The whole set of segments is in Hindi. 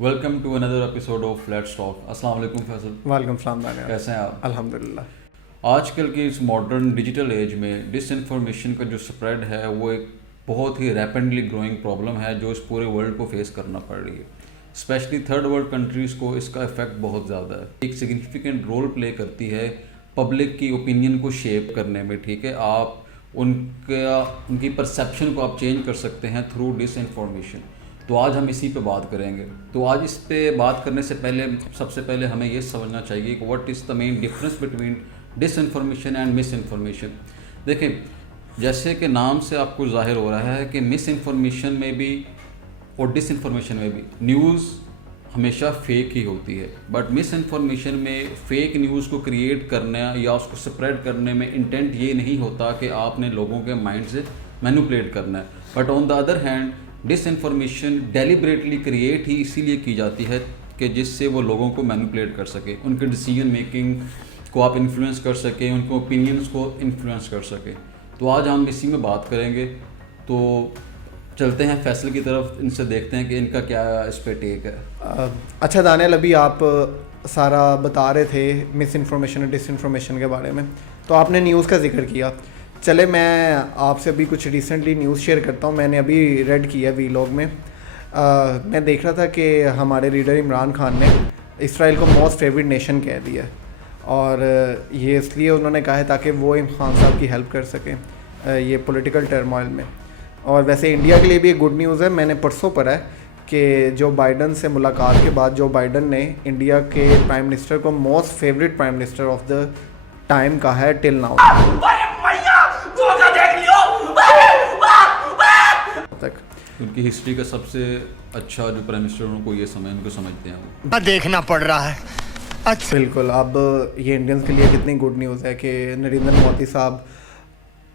Welcome to another episode of let's talk. अस्सलाम वालेकुम फैसल। वालेकुम सलाम दानिया। कैसे हैं आप? अल्हम्दुलिल्लाह। आजकल की इस मॉडर्न डिजिटल एज में डिसइंफॉर्मेशन का जो स्प्रेड है वो एक बहुत ही रैपिडली ग्रोइंग प्रॉब्लम है जो इस पूरे वर्ल्ड को फेस करना पड़ रही है। स्पेशली थर्ड वर्ल्ड कंट्रीज़ को इसका इफेक्ट बहुत ज़्यादा है। एक सिग्निफिकेंट रोल प्ले करती है पब्लिक की ओपिनियन को शेप करने में। ठीक है, आप उनकी परसेप्शन को आप चेंज कर सकते हैं थ्रू डिसइंफॉर्मेशन। तो आज हम इसी पे बात करेंगे। तो आज इस पे बात करने से पहले सबसे पहले हमें ये समझना चाहिए कि what is the main difference between disinformation and miss information. देखें, जैसे कि नाम से आपको जाहिर हो रहा है कि मिस इन्फॉर्मेशन में भी और डिसइंफॉर्मेशन में भी न्यूज़ हमेशा फेक ही होती है, बट मिस इन्फॉर्मेशन में फेक न्यूज़ को क्रिएट करना या उसको स्प्रेड करने में इंटेंट ये नहीं होता कि आपने लोगों के माइंड से मैनिपुलेट करना है, but on the other hand disinformation deliberately create ही इसीलिए की जाती है कि जिससे वो लोगों को मैनिपुलेट कर सके, उनके डिसीजन मेकिंग को आप इन्फ्लुएंस कर सके, उनके ओपिनियंस को इन्फ्लुएंस कर सके। तो आज हम इसी में बात करेंगे। तो चलते हैं फैसल की तरफ, इनसे देखते हैं कि इनका क्या इस पे टेक है। अच्छा दानियाल, अभी आप सारा बता रहे थे मिस इन्फॉर्मेशन और डिसइंफॉर्मेशन के बारे में, तो आपने न्यूज़ का जिक्र किया। चले मैं आपसे अभी कुछ रिसेंटली न्यूज़ शेयर करता हूँ। मैंने अभी रेड किया वीलॉग में। मैं देख रहा था कि हमारे लीडर इमरान खान ने इसराइल को मोस्ट फेवरेट नेशन कह दिया, और ये इसलिए उन्होंने कहा है ताकि वो इमरान साहब की हेल्प कर सकें ये पॉलिटिकल टर्मोइल में। और वैसे इंडिया के लिए भी एक गुड न्यूज़ है। मैंने परसों पढ़ा है कि जो बाइडन से मुलाकात के बाद जो बाइडन ने इंडिया के प्राइम मिनिस्टर को most favourite prime minister of the time कहा है टिल नाउ तक। उनकी हिस्ट्री का सबसे अच्छा जो प्राइम मिनिस्टर उनको ये उनको समझते हैं वो देखना पड़ रहा है। अच्छा, बिल्कुल। अब ये इंडियंस के लिए कितनी गुड न्यूज़ है कि नरेंद्र मोदी साहब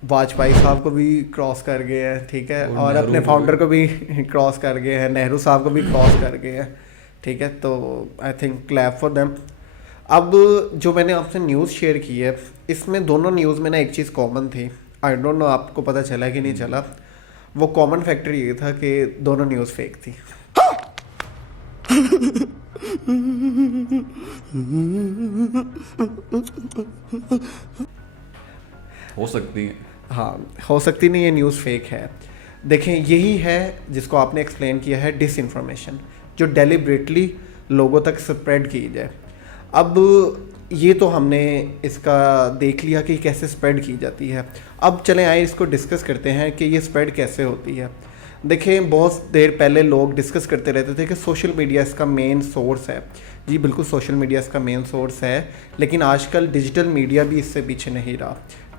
वाजपेयी साहब को भी क्रॉस कर गए हैं, ठीक है, और अपने फाउंडर को भी क्रॉस कर गए हैं, नेहरू साहब को भी क्रॉस कर गए हैं, ठीक है। तो I think clap for them. अब जो मैंने आपसे न्यूज़ शेयर की है, इसमें दोनों न्यूज़ में ना एक चीज़ कॉमन थी। आई डोंट नो आपको पता चला कि नहीं चला। वो कॉमन फैक्टर ये था कि दोनों न्यूज़ फेक थी। हो सकती है, हाँ, हो सकती नहीं, ये न्यूज़ फेक है। देखें, यही है जिसको आपने एक्सप्लेन किया है डिसइंफॉर्मेशन, जो डेलिबरेटली लोगों तक स्प्रेड की जाए। अब ये तो हमने इसका देख लिया कि कैसे स्प्रेड की जाती है। अब चलें आए इसको डिस्कस करते हैं कि ये स्प्रेड कैसे होती है। देखें, बहुत देर पहले लोग डिस्कस करते रहते थे कि सोशल मीडिया इसका मेन सोर्स है। जी बिल्कुल, सोशल मीडिया इसका मेन सोर्स है, लेकिन आजकल डिजिटल मीडिया भी इससे पीछे नहीं रहा।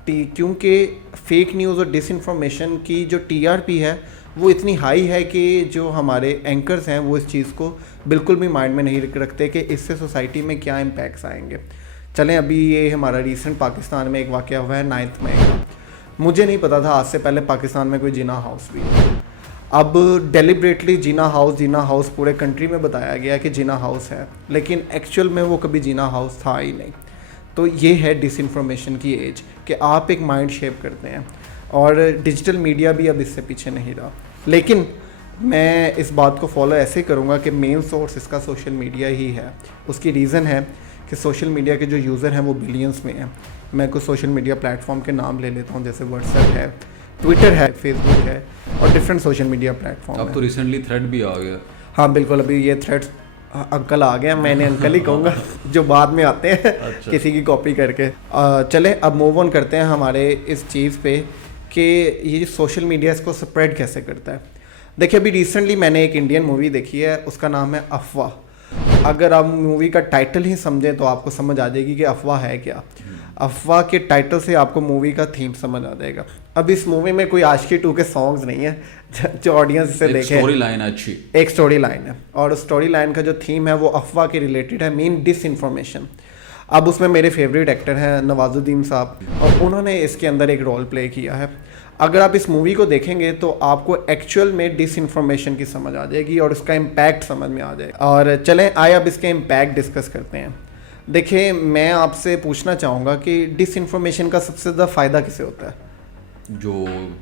क्योंकि फेक न्यूज़ और डिसइंफॉर्मेशन की जो टीआरपी है वो इतनी हाई है कि जो हमारे एंकर्स हैं वो इस चीज़ को बिल्कुल भी माइंड में नहीं रखते कि इससे सोसाइटी में क्या इम्पैक्ट्स आएंगे। चलें, अभी ये हमारा रीसेंट पाकिस्तान में एक वाक़या हुआ है 9 मई का। मुझे नहीं पता था आज से पहले पाकिस्तान में कोई जिना हाउस भी है। अब डेलिबरेटली जिना हाउस पूरे कंट्री में बताया गया कि जिना हाउस है, लेकिन एक्चुअल में वो कभी जिना हाउस था ही नहीं। तो ये है डिसइंफॉर्मेशन की एज कि आप एक माइंड शेप करते हैं, और डिजिटल मीडिया भी अब इससे पीछे नहीं रहा। लेकिन मैं इस बात को फॉलो ऐसे करूँगा कि मेन सोर्स इसका सोशल मीडिया ही है। उसकी रीज़न है कि सोशल मीडिया के जो यूज़र हैं वो बिलियंस में हैं। मैं कुछ सोशल मीडिया प्लेटफॉर्म के नाम ले लेता हूँ, जैसे व्हाट्सएप है, ट्विटर है, फेसबुक है, और डिफरेंट सोशल मीडिया प्लेटफॉर्म। अब तो रिसेंटली थ्रेड भी आ गया। हाँ बिल्कुल, अभी ये थ्रेड्स अंकल आ गया, मैंने अंकल ही कहूँगा जो बाद में आते हैं अच्छा। किसी की कॉपी करके। चले अब मूव ऑन करते हैं हमारे इस चीज़ पे कि ये सोशल मीडिया इसको स्प्रेड कैसे करता है। देखिए, अभी रिसेंटली मैंने एक इंडियन मूवी देखी है, उसका नाम है अफवाह। अगर आप मूवी का टाइटल ही समझें तो आपको समझ आ जाएगी कि अफवाह है क्या। अफवाह के टाइटल से आपको मूवी का थीम समझ आ जाएगा। अब इस मूवी में कोई आशिकी 2 के सॉन्ग्स नहीं है जो ऑडियंस इसे देखे। स्टोरी लाइन अच्छी, एक स्टोरी लाइन है, और स्टोरी लाइन का जो थीम है वो अफवाह के रिलेटेड है, मीन डिसइंफॉर्मेशन। अब उसमें मेरे फेवरेट एक्टर हैं नवाजुद्दीन साहब, और उन्होंने इसके अंदर एक रोल प्ले किया है। अगर आप इस मूवी को देखेंगे तो आपको एक्चुअल में डिसइंफॉर्मेशन की समझ आ जाएगी और उसका इम्पैक्ट समझ में आ जाएगा। और चलें आए अब इसके इम्पैक्ट डिस्कस करते हैं। देखिए, मैं आपसे पूछना चाहूँगा कि डिसइंफॉर्मेशन का सबसे ज़्यादा फ़ायदा किसे होता है? जो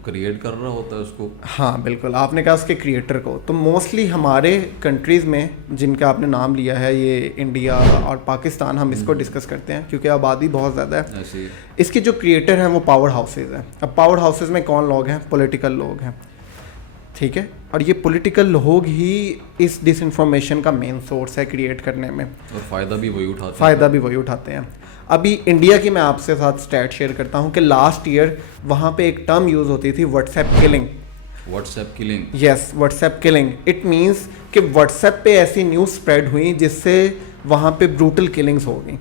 क्रिएट कर रहा होता है उसको। हाँ बिल्कुल, आपने कहा उसके क्रिएटर को। तो मोस्टली हमारे कंट्रीज़ में जिनका आपने नाम लिया है, ये इंडिया और पाकिस्तान, हम इसको डिस्कस करते हैं क्योंकि आबादी बहुत ज़्यादा है। ऐसे इसके जो क्रिएटर हैं वो पावर हाउसेज हैं। अब पावर हाउसेज में कौन लोग हैं? पॉलिटिकल लोग हैं, ठीक है। और ये पॉलिटिकल लोग ही इस डिसइंफॉर्मेशन का मेन सोर्स है क्रिएट करने में, और फ़ायदा भी वही उठाते हैं। अभी इंडिया की मैं आपसे साथ स्टैट शेयर करता हूँ कि लास्ट ईयर वहाँ पे एक टर्म यूज़ होती थी, WhatsApp killing. Yes, WhatsApp killing. It means कि व्हाट्सएप पे ऐसी न्यूज़ स्प्रेड हुई जिससे वहाँ पे ब्रूटल किलिंग्स हो गई।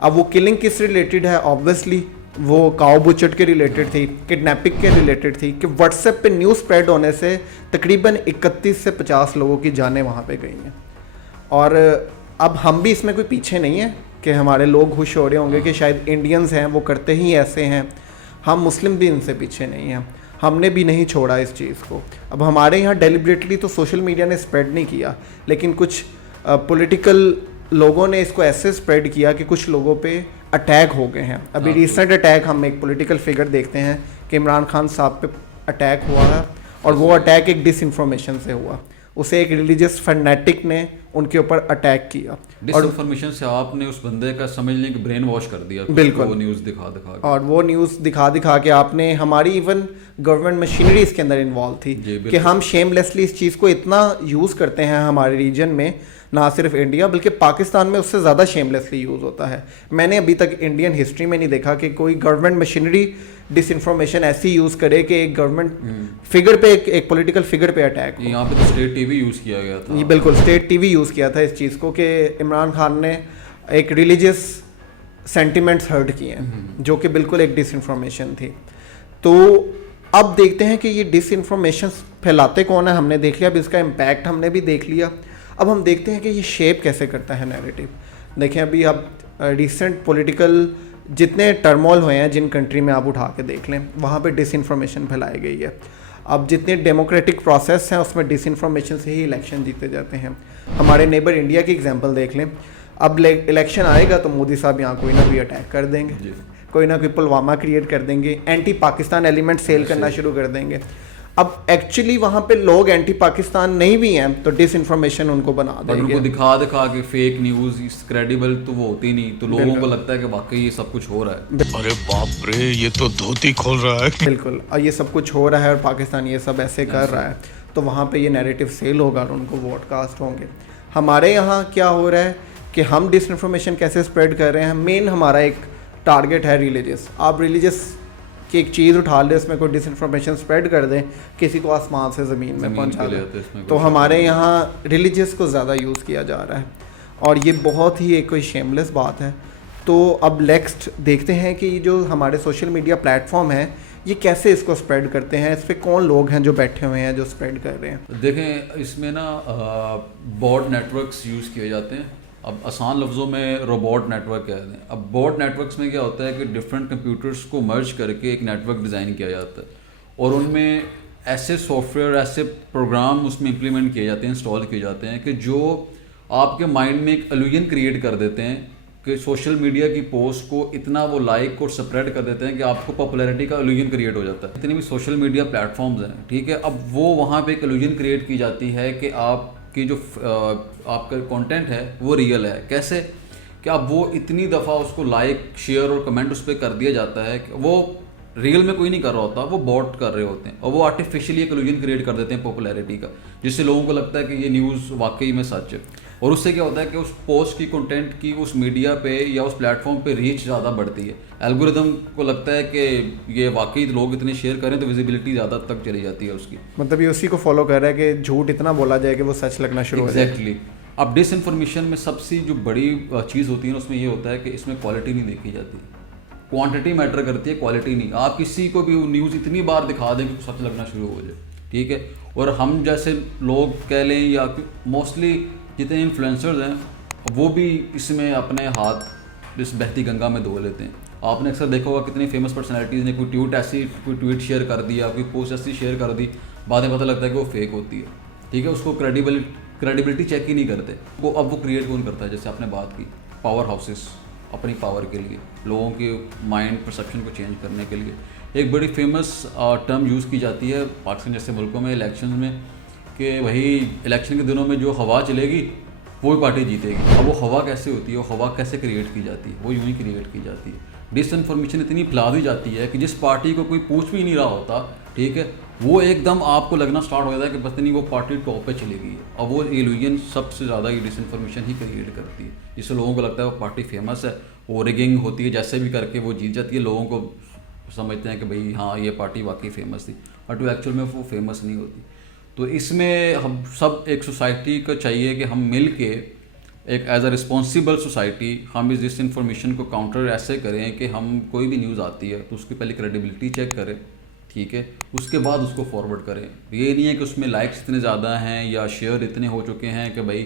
अब वो किलिंग किस रिलेटेड है? ऑब्वियसली वो काऊ बुचट के रिलेटेड थी, किडनैपिंग के रिलेटेड थी, कि व्हाट्सएप पे न्यूज़ स्प्रेड होने से तकरीबन 31 से 50 लोगों की जानें वहाँ पे गई हैं। और अब हम भी इसमें कोई पीछे नहीं है कि हमारे लोग खुश हो रहे होंगे कि शायद इंडियंस हैं वो करते ही ऐसे हैं। हम मुस्लिम भी इनसे पीछे नहीं हैं, हमने भी नहीं छोड़ा इस चीज़ को। अब हमारे यहाँ डेलिबरेटली तो सोशल मीडिया ने स्प्रेड नहीं किया, लेकिन कुछ पॉलिटिकल लोगों ने इसको ऐसे स्प्रेड किया कि कुछ लोगों पे अटैक हो गए हैं। अभी रिसेंट अटैक हम एक पॉलिटिकल फिगर देखते हैं कि इमरान खान साहब पे अटैक हुआ है, और वो अटैक एक डिसइंफॉर्मेशन से हुआ। उसे एक रिलीजियस फैनेटिक ने उनके ऊपर अटैक किया। डिसइंफॉर्मेशन से आपने उस बंदे का समझ लें कि ब्रेन वॉश कर दिया। बिल्कुल, वो न्यूज़ दिखा के। और वो न्यूज़ दिखा के आपने हमारी इवन गवर्नमेंट मशीनरी इसके अंदर इन्वॉल्व थी कि हम शेमलेसली इस चीज़ को इतना यूज़ करते हैं हमारे रीजन में, ना सिर्फ इंडिया बल्कि पाकिस्तान में उससे ज़्यादा शेमलेसली यूज़ होता है। मैंने अभी तक इंडियन हिस्ट्री में नहीं देखा कि कोई गवर्नमेंट मशीनरी डिसइंफॉर्मेशन ऐसी यूज़ करे कि एक गवर्नमेंट फिगर पे, एक पॉलिटिकल फिगर पे अटैक हो। यहाँ पे तो स्टेट टीवी यूज़ किया गया था। ये बिल्कुल स्टेट टीवी यूज़ किया था इस चीज़ को, कि इमरान खान ने एक रिलीजियस सेंटिमेंट्स हर्ट किए हैं, जो कि बिल्कुल एक डिसइंफॉर्मेशन थी। तो अब देखते हैं कि ये डिसइंफॉर्मेशन फैलाते कौन है, हमने देख लिया। अब इसका इम्पैक्ट हमने भी देख लिया। अब हम देखते हैं कि ये शेप कैसे करता है नैरेटिव। देखें अभी अब रिसेंट पॉलिटिकल जितने टर्मोल हुए हैं जिन कंट्री में आप उठा के देख लें, वहाँ पे डिसइंफॉर्मेशन फैलाई गई है। अब जितने डेमोक्रेटिक प्रोसेस हैं उसमें डिसइंफॉर्मेशन से ही इलेक्शन जीते जाते हैं। हमारे नेबर इंडिया की एग्जांपल देख लें। अब इलेक्शन आएगा तो मोदी साहब यहाँ कोई ना कोई अटैक कर देंगे, कोई ना कोई पुलवामा क्रिएट कर देंगे, एंटी पाकिस्तान एलिमेंट सेल करना शुरू कर देंगे। अब एक्चुअली वहाँ पे लोग एंटी पाकिस्तान नहीं भी हैं तो डिसइंफॉर्मेशन उनको बना देंगे, उनको दिखा के फेक न्यूज़ क्रेडिबल तो वो होती नहीं, तो लोगों को लगता है कि वाकई ये सब कुछ हो रहा है। अरे बाप रे, ये तो धोती खोल रहा है। बिल्कुल, और ये सब कुछ हो रहा है और पाकिस्तान ये सब ऐसे कर रहा है, तो वहाँ पे ये नैरेटिव सेल होगा और उनको वोट कास्ट होंगे। हमारे यहाँ क्या हो रहा है कि हम डिसइंफॉर्मेशन कैसे स्प्रेड कर रहे हैं। मेन हमारा एक टारगेट है रिलीजियस। आप रिलीजियस कि एक चीज़ उठा ले, उसमें कोई डिसइंफॉर्मेशन स्प्रेड कर दें, किसी को आसमान से ज़मीन में पहुंचा दें, तो हमारे यहाँ रिलीजियस को ज़्यादा यूज़ किया जा रहा है, और ये बहुत ही एक कोई शेमलेस बात है। तो अब नेक्स्ट देखते हैं कि जो हमारे सोशल मीडिया प्लेटफॉर्म है ये कैसे इसको स्प्रेड करते हैं, इस पर कौन लोग हैं जो बैठे हुए हैं जो स्प्रेड कर रहे हैं। देखें इसमें ना बॉट नेटवर्क्स यूज़ किए जाते हैं। अब आसान लफ्ज़ों में रोबोट नेटवर्क कहते हैं। अब बॉट नेटवर्क्स में क्या होता है कि डिफरेंट कंप्यूटर्स को मर्ज करके एक नेटवर्क डिज़ाइन किया जाता है, और उनमें ऐसे सॉफ्टवेयर, ऐसे प्रोग्राम उसमें इम्प्लीमेंट किए जाते हैं, इंस्टॉल किए जाते हैं कि जो आपके माइंड में एक इल्यूजन क्रिएट कर देते हैं कि सोशल मीडिया की पोस्ट को इतना वो लाइक और स्प्रेड कर देते हैं कि आपको पॉपुलैरिटी का इल्यूजन क्रिएट हो जाता है। जितने भी सोशल मीडिया प्लेटफॉर्म्स हैं, ठीक है, अब वो वहाँ पे एक इल्यूजन क्रिएट की जाती है कि आपकी जो आपका कंटेंट है वो रियल है। कैसे कि अब वो इतनी दफ़ा उसको लाइक, शेयर और कमेंट उस पर कर दिया जाता है कि वो रियल में कोई नहीं कर रहा होता, वो बॉट कर रहे होते हैं, और वो आर्टिफिशियली एक इल्यूजन क्रिएट कर देते हैं पॉपुलैरिटी का, जिससे लोगों को लगता है कि ये न्यूज़ वाकई में सच है। और उससे क्या होता है कि उस पोस्ट की कंटेंट की उस मीडिया पे या उस प्लेटफॉर्म पे रीच ज़्यादा बढ़ती है। एल्गोरिदम को लगता है कि ये वाकई लोग इतने शेयर करें तो विजिबिलिटी ज़्यादा तक चली जाती है उसकी। मतलब ये उसी को फॉलो कर रहा है कि झूठ इतना बोला जाए कि वो सच लगना शुरू हो जाए। एग्जैक्टली। अब डिसइंफॉर्मेशन में सबसे जो बड़ी चीज़ होती है ना, उसमें ये होता है कि इसमें क्वालिटी नहीं देखी जाती, क्वांटिटी मैटर करती है, क्वालिटी नहीं। आप किसी को भी न्यूज़ इतनी बार दिखा दें कि सच लगना शुरू हो जाए, ठीक है। और हम जैसे लोग कह लें या मोस्टली जितने इन्फ्लुएंसर्स हैं वो भी इसमें अपने हाथ इस बहती गंगा में धो लेते हैं। आपने अक्सर देखा होगा कितनी फेमस पर्सनैलिटीज़ ने कोई ट्वीट शेयर कर दिया, कोई पोस्ट ऐसी शेयर कर दी, बातें पता लगता है कि वो फेक होती है, ठीक है। उसको क्रेडिबिलिटी चेक ही नहीं करते। वो अब वो क्रिएट कौन करता है, जैसे आपने बात की पावर हाउसेस, अपनी पावर के लिए, लोगों के माइंड परसेप्शन को चेंज करने के लिए। एक बड़ी फेमस टर्म यूज़ की जाती है पाकिस्तान जैसे मुल्कों में इलेक्शन में कि वही इलेक्शन के दिनों में जो हवा चलेगी वो ही पार्टी जीतेगी। अब वो हवा कैसे होती है, वो हवा कैसे क्रिएट की जाती है, वो यूँ ही क्रिएट की जाती है। डिसइंफॉर्मेशन इतनी फैला दी जाती है कि जिस पार्टी को कोई पूछ भी नहीं रहा होता, ठीक है, वो एकदम आपको लगना स्टार्ट हो जाता है कि पता नहीं वो पार्टी टॉप पे चली गई है। अब वो इल्यूजन सबसे ज़्यादा ये डिसइंफॉर्मेशन ही क्रिएट करती है, जिससे लोगों को लगता है वो पार्टी फेमस है, वो रिगिंग होती है, जैसे भी करके वो जीत जाती है। लोगों को समझते हैं कि भाई हाँ ये पार्टी वाकई फेमस थी, बट वो एक्चुअल में वो फेमस नहीं होती। तो इसमें हम सब एक सोसाइटी को चाहिए कि हम मिल के एक एज अ रिस्पॉन्सिबल सोसाइटी हम इस डिसइंफॉर्मेशन को काउंटर ऐसे करें कि हम कोई भी न्यूज़ आती है तो उसकी पहले क्रेडिबिलिटी चेक करें, ठीक है, उसके बाद उसको फॉरवर्ड करें। ये नहीं है कि उसमें लाइक्स इतने ज़्यादा हैं या शेयर इतने हो चुके हैं कि भाई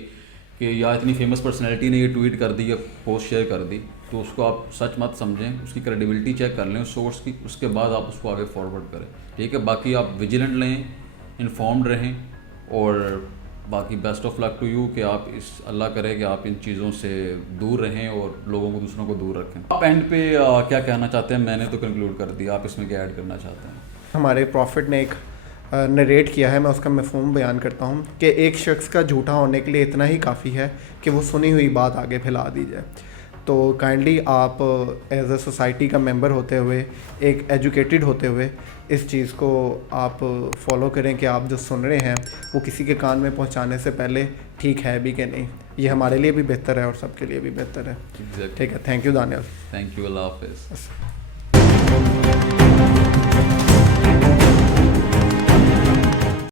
कि या इतनी फेमस पर्सनैलिटी ने ये ट्वीट कर दी या पोस्ट शेयर कर दी, तो उसको आप सच मत समझें, उसकी क्रेडिबिलिटी चेक कर लें उस सोर्स की, उसके बाद आप उसको आगे फॉरवर्ड करें, ठीक है। बाकी आप विजिलेंट रहें, इन्फॉर्म्ड रहें, और बाकी best of luck to you कि आप इस अल्लाह करे कि आप इन चीज़ों से दूर रहें और लोगों को दूसरों को दूर रखें। आप एंड पे क्या कहना चाहते हैं? मैंने तो कंक्लूड कर दिया, आप इसमें क्या ऐड करना चाहते हैं? हमारे प्रॉफिट ने एक नरेट किया है, मैं उसका मफ़हूम बयान करता हूँ कि एक शख्स का झूठा होने के लिए इतना ही काफ़ी है कि वो सुनी हुई बात आगे फैला दी जाए। तो काइंडली आप एज अ सोसाइटी का मेंबर होते हुए, एक एजुकेटेड होते हुए इस चीज़ को आप फॉलो करें कि आप जो सुन रहे हैं वो किसी के कान में पहुंचाने से पहले ठीक है भी कि नहीं। ये हमारे लिए भी बेहतर है और सबके लिए भी बेहतर है। ठीक है, thank you Daniel. Thank you, अल्लाह हाफिज़।